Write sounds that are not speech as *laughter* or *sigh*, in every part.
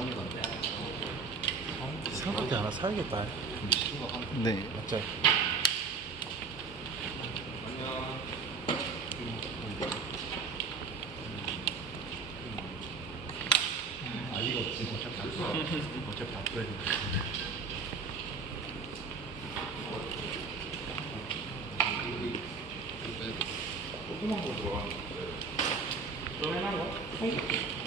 사는 건데. 생각밖에 하나 사야겠다. 네. 맞죠? 아 이거 지금 어차피 다 써. 어차피 다 써야 돼. 조그만 거 들어가. 좀 해놔 거.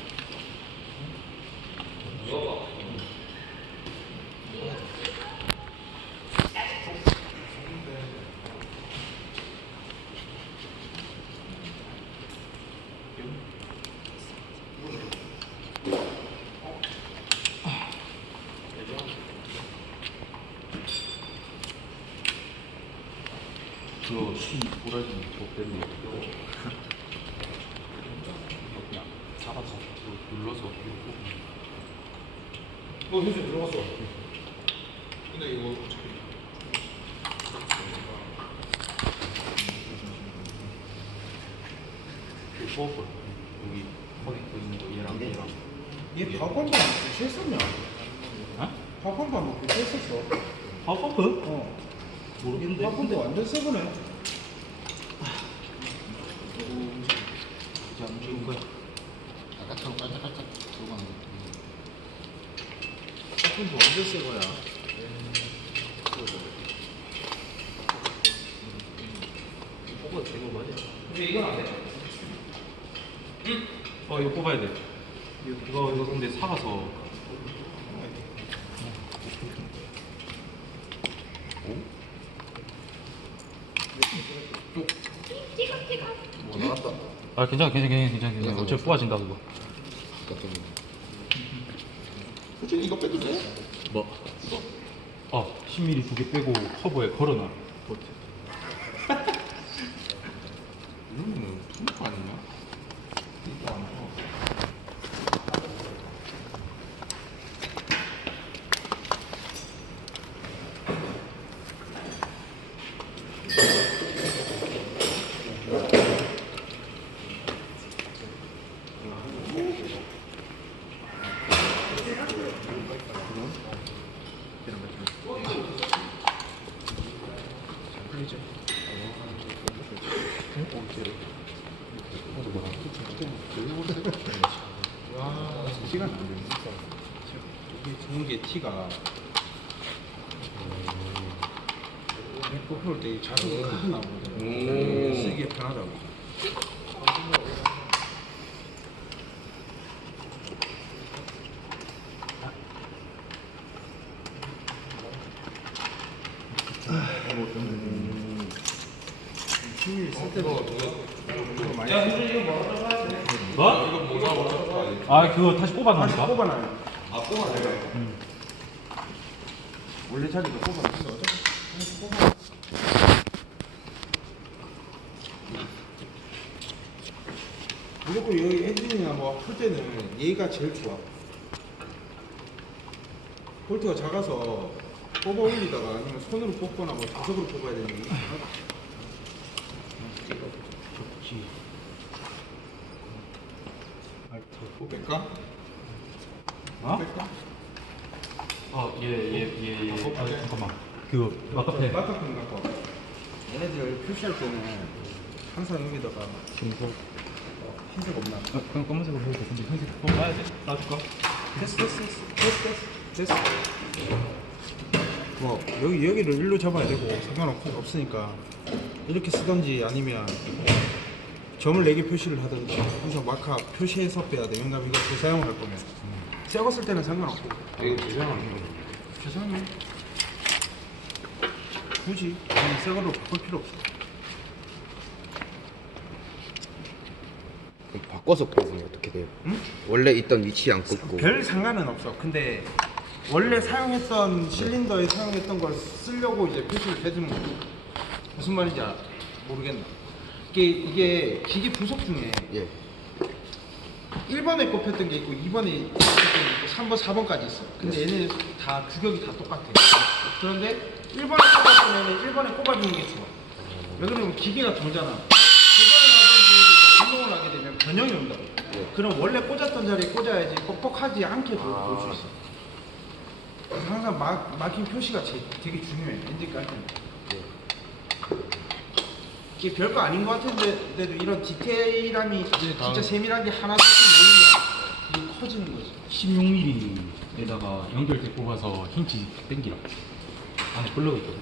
그거 수 보라지 못 빼는 거. 그냥 잡아서 눌러서 이거 어, 현재 들어갔어. 근데 이거 어차피 뽑을 거 여기 커넥터 있는 거 얘랑 얘랑. 얘 파워펌프 안 교체했었냐? 어? 파워펌프 안 교체했었어. 파워펌프? 어. 모르겠는데. 파워펌프 완전 새 거네. 이제 안 좋은 거야. 아까처럼 깔짝깔짝 들어가는 거. 파워펌프 완전 새 거야. 뽑아도 되는 거 맞아? 근데 이건 안 돼. 어 이거 뽑아야 돼. 이거 이거 근데 사가서 뭐 나왔다. 아 괜찮아 괜찮아 괜찮아 괜찮아 괜찮아 어차피 뽑아진다 그거. 솔직히 이거 빼도 돼? 뭐? 아 10mm 두 개 빼고 커버에 걸어놔 이거는 통과 아니냐? 이거 안 돼. 와, 시간 안 돼. 이게 드는 게 티가. 맥북 때 크게 나오거든. 음. 쓰기에 편하다고. 힘이 쓸 때도 이거 많이 뭐? 아 그거 다시 뽑아놓으니까 뽑아놔요. 아 뽑아놔요. 원래 자리도 뽑아놨어. 어차피 뽑아. 무조건 여기 엔진이나 뭐풀 때는 얘가 제일 좋아. 볼트가 작아서 뽑아 올리다가 아니면 손으로 뽑거나 뭐 자석으로 뽑아야 되는 게 편하다. 좋지 뭐 뺄까? 어? 뺄까? 아얘얘얘얘 아, 잠깐만 그거 마카페 마카펜 갖고 와. 얘네들 표시할 때는 항상 여기다가 중소 어, 흰색 없나? 아, 그냥 검은색으로 해도 돼 근데 흰색 뽑아야 돼. 놔줄까? 됐어 됐어 됐어 됐어 됐어. 뭐 여기 여기를 일로 잡아야 되고 상관없 없으니까 이렇게 쓰던지 아니면 점을 4개 표시를 하든지 항상 마카 표시해서 빼야 돼. 왜냐면 이거 재사용을 할 거면. 새거 쓸 때는 상관없고. 이거 거. 재사용 굳이 그냥 새 걸로 바꿀 필요 없어 그럼 바꿔서 뽑으면 어떻게 돼요? 응? 원래 있던 위치 안 꽂고. 별 상관은 없어. 근데 원래 사용했던 실린더에 사용했던 걸 쓰려고 이제 표시를 해주는. 무슨 말인지 알- 모르겠나? 이게 이게 기계 부속 중에 예. 1번에 꼽혔던 게 있고 2번에 꼽혔던 게 있고 3번, 4번까지 있어. 근데 얘네 다 규격이 다 똑같아. 그런데 1번에 꼽았으면 1번에 꼽아주는 게 좋아. 왜 그러냐면 기계가 돌잖아. 도전을 하든지 뭐 운동을 하게 되면 전형이 온다. 그럼 원래 꽂았던 자리에 꽂아야지 뻑뻑하지 않게 볼수 있어. 그래서 항상 막, 막힌 표시가 제- 되게 중요해. 엔진 깔 때. 이게 별거 아닌 것 같은데 그래도 이런 디테일함이 진짜 세밀하게 하나씩 모이면 이게 커지는 거지. 16mm에다가 연결대 뽑아서 힌치 당기라. 안에 플러그 있거든.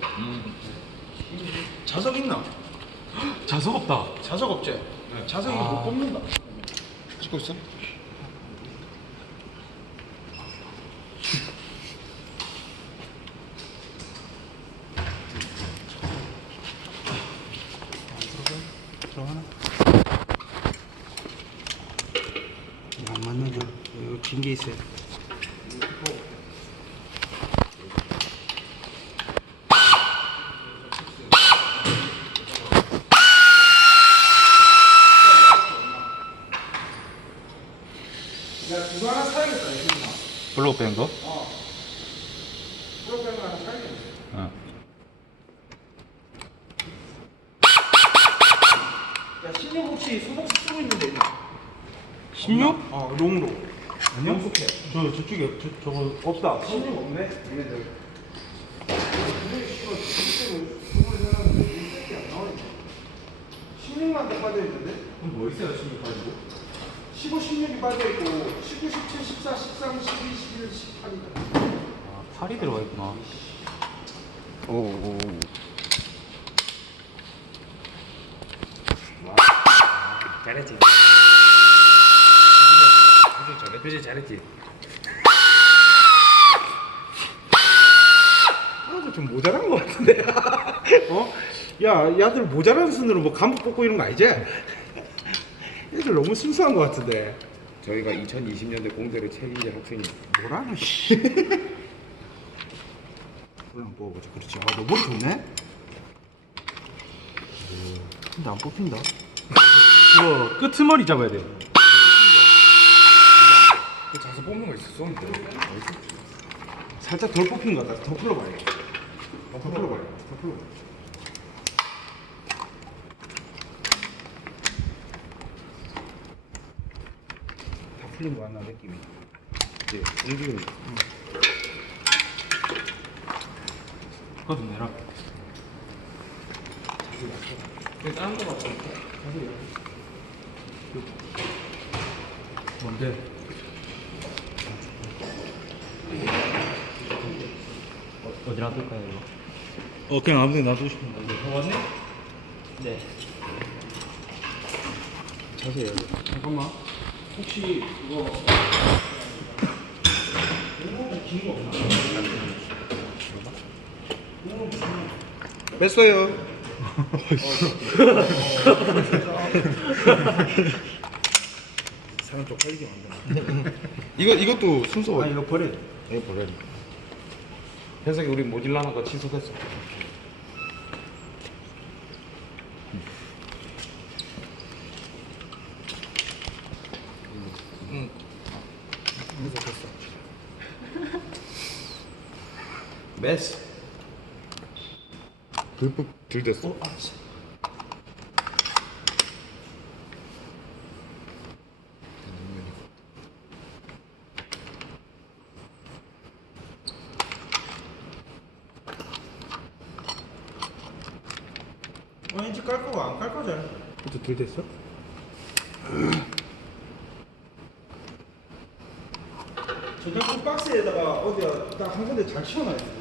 자석 있나? 자석 없다. 자석 없지? 자석이 아. 못 뽑는다. 찍고 있어? 들어가나? 안 맞는 거. 이거 긴 게 있어요. 야, 그거 하나 사야겠다, 이거. 뺀 거? 어. 프로그램 하나 사야겠네. 어. 야, 16 혹시 수복수 쓰고 있는데 있나? 16? 어, 롱로. 영숙해. 저 저쪽에 저 저거 없다. 16 없네? 16만 더 빠져있는데? 뭐 있어요 16 가지고? 15, 16이 빠져있고 19, 17, 14, 13, 12, 11, 18이다 아, 8이 들어가 있구나. 오 오 잘했지. 표지 잘했지. 아, 좀 모자란 것 같은데 *laughs* 어? 야, 야들 모자란 순으로 뭐 간부 뽑고 이런 거 아니지? 애들 너무 순수한 것 같은데 저희가 2020년대 공대를 책임질 학생이 뭐라노 씨 *laughs* 물한 뽑아보자 그렇지 아, 너 머리 좋네? 근데 안 뽑힌다 이거 끄트머리 잡아야 돼. 그 자서 뽑는 거 있었어? 살짝 덜 뽑힌 것 같다 더 풀러봐야 돼. 더 풀러봐야 돼. 더 풀러봐야 돼. 다 풀린 거 같나 느낌이 예, 움직임 그거 내라. 다른 거 같아. 뭔데? 어, 어디로 놔둘까요, 이거? 어 그냥 아무데나 놔두고 싶은데. 왔네? 네. 자세히 해야 돼 잠깐만 혹시 이거 긴거 없나? 뺐어요. 사람 쪽팔리게 만드네 이거 이것도 순서 아 이거 버려 이거 버려야 돼. 현석이 우리 모질라는 거 취소됐어 메스 불ปุ๊ 들 됐어 어? 아 씨. 어, 인치 깔 거고 안 깔 거잖아. 그것도 덜 됐어? 저장고 박스에다가 어디야 딱 한 군데 잘 치워놔야지.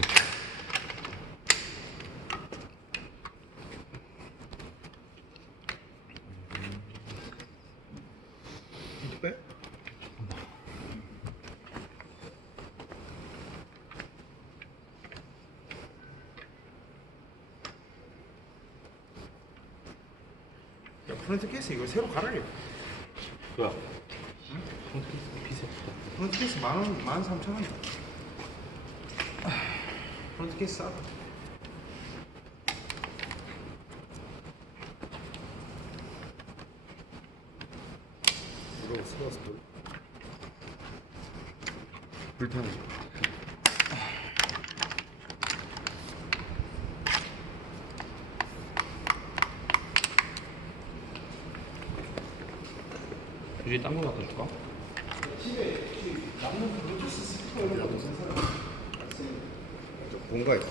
네. 오케이. 프론트 케이스 이거 새로 갈아야 뭐야? 프론트 케이스 비싸. 프론트 케이스 만원 만 삼천 원이야. 트 케이스 싸다. 이거 불. 불타는 거. 유지 딴거 갖다 줄까? 저 본가 있어.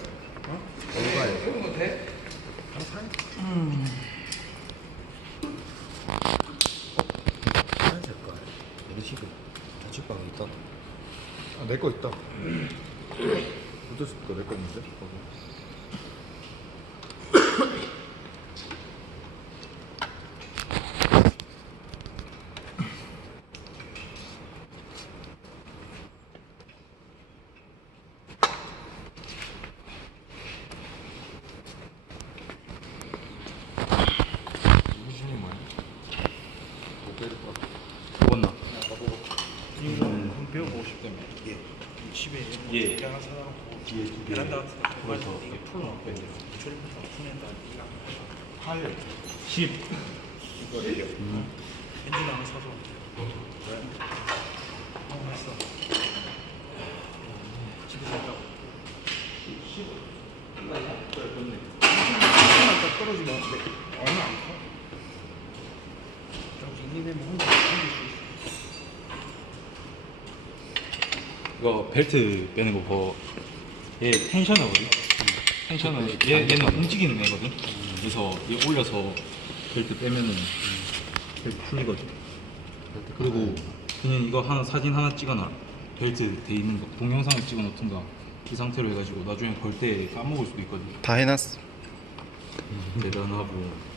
어? 본가에. 하얀 색깔. 우리 집에 자취방에 있다. 아, 내 거 있다. 블루투스도 내거 있는데? 거기. 무슨이 뭐야? 못 배울 것 같아. 먹었나? 이거 한번 배워보고 싶다며. 예. 집에 예. 예. 하나 사놓고 뒤에 두 개. 베란다 같은 거 그래서 이게 풀어놓고 조립해서 푸는다. 팔 10. 이거 엔진 하나 사서. 어, 맛있어. 집에서 했다고. 딱 떨어지면 안 돼. 얼마 안 커. 좀 이기면 혼자 챙길 수 있어. 이거 벨트 빼는 거 뭐, 얘 텐셔너거든? 텐셔너, 얘, 얘는 움직이는 애거든? 그래서 얘 올려서 벨트 빼면은 벨트 풀리거든. 그리고 그냥 이거 하나, 사진 하나 찍어놔. 벨트 돼 있는 거, 동영상을 찍어 놓든가. 이 상태로 해가지고 나중에 걸 때 까먹을 수도 있거든. 다 해놨어. 대단하고.